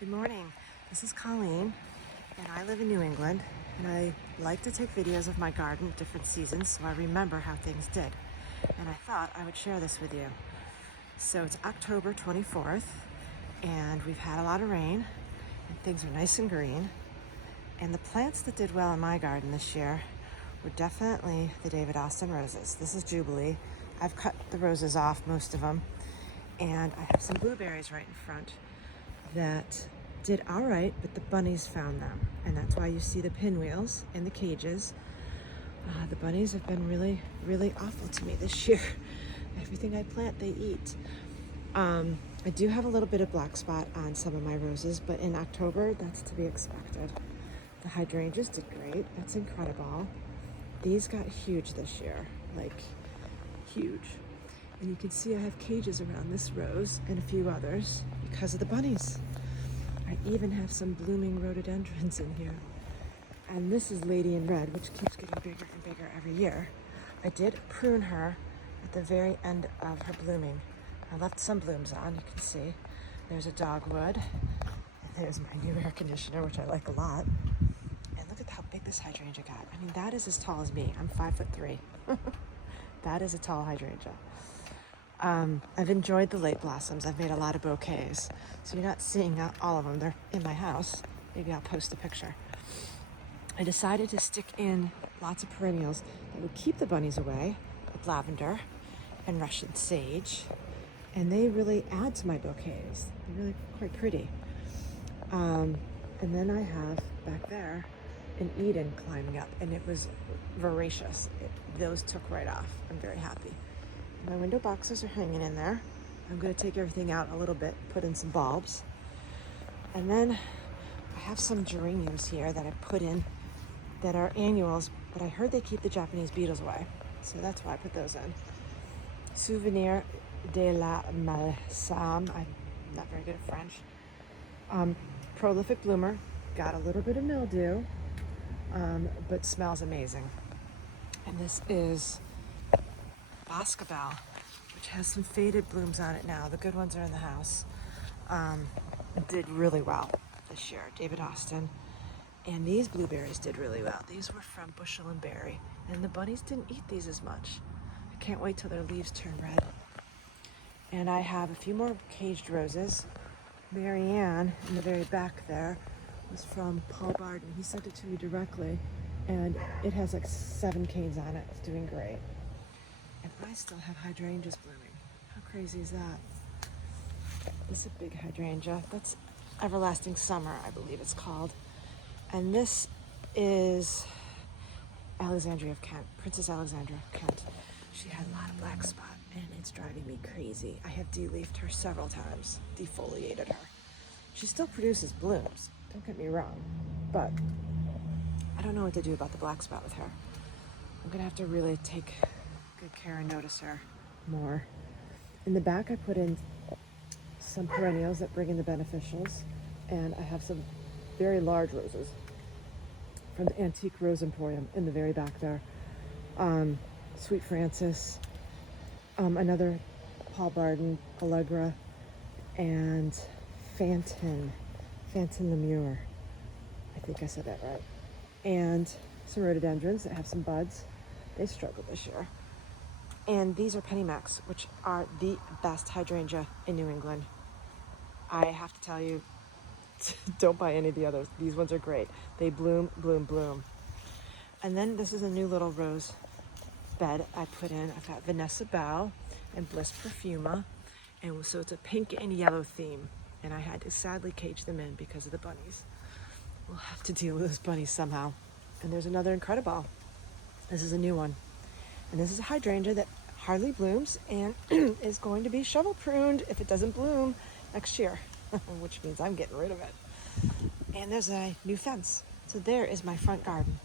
Good morning. This is Colleen, and I live in New England, and I like to take videos of my garden at different seasons so I remember how things did. And I thought I would share this with you. So it's October 24th, and we've had a lot of rain, and things are nice and green. And the plants that did well in my garden this year were definitely the Austen roses. This is Jubilee. I've cut the roses off, most of them, and I have some blueberries right in front that did all right, but the bunnies found them, and that's why you see the pinwheels in the cages. The bunnies have been really, really awful to me this year. Everything I plant, they eat. I do have a little bit of black spot on some of my roses, but in October, that's to be expected. The hydrangeas did great. That's incredible. These got huge this year, like huge. And you can see I have cages around this rose and a few others because of the bunnies. I even have some blooming rhododendrons in here. And this is Lady in Red, which keeps getting bigger and bigger every year. I did prune her at the very end of her blooming. I left some blooms on, you can see. There's a dogwood, and there's my new air conditioner, which I like a lot. And look at how big this hydrangea got. I mean, that is as tall as me. I'm 5'3". That is a tall hydrangea. I've enjoyed the late blossoms. I've made a lot of bouquets. So you're not seeing all of them. They're in my house. Maybe I'll post a picture. I decided to stick in lots of perennials that would keep the bunnies away, like lavender and Russian sage. And they really add to my bouquets. They're really quite pretty. And then I have back there an Eden climbing up, and it was voracious. Those took right off. I'm very happy. My window boxes are hanging in there. I'm going to take everything out a little bit, put in some bulbs. And then I have some geraniums here that I put in that are annuals, but I heard they keep the Japanese beetles away. So that's why I put those in. Souvenir de la Malsam. I'm not very good at French. Prolific bloomer. Got a little bit of mildew, but smells amazing. And this is Boscabel, which has some faded blooms on it now. The good ones are in the house. Did really well this year, David Austen. And these blueberries did really well. These were from Bushel and Berry, and the bunnies didn't eat these as much. I can't wait till their leaves turn red. And I have a few more caged roses. Marianne, in the very back there, was from Paul Barden. He sent it to me directly, and it has like 7 canes on it. It's doing great. And I still have hydrangeas blooming. How crazy is that? This is a big hydrangea. That's Everlasting Summer, I believe it's called. And this is Alexandria of Kent, Princess Alexandria of Kent. She had a lot of black spot, and it's driving me crazy. I have de-leafed her several times, defoliated her. She still produces blooms, don't get me wrong, but I don't know what to do about the black spot with her. I'm gonna have to really take good care and notice her more. In the back, I put in some perennials that bring in the beneficials, and I have some very large roses from the Antique Rose Emporium in the very back there. Sweet Francis, another Paul Barden, Allegra, and Fantin Lemure. I think I said that right. And some rhododendrons that have some buds. They struggled this year. And these are Pennymacs, which are the best hydrangea in New England. I have to tell you, don't buy any of the others. These ones are great. They bloom, bloom, bloom. And then this is a new little rose bed I put in. I've got Vanessa Bell and Bliss Perfuma. And so it's a pink and yellow theme. And I had to sadly cage them in because of the bunnies. We'll have to deal with those bunnies somehow. And there's another Incredible. This is a new one. And this is a hydrangea that hardly blooms and is going to be shovel pruned if it doesn't bloom next year, which means I'm getting rid of it. And there's a new fence. So there is my front garden.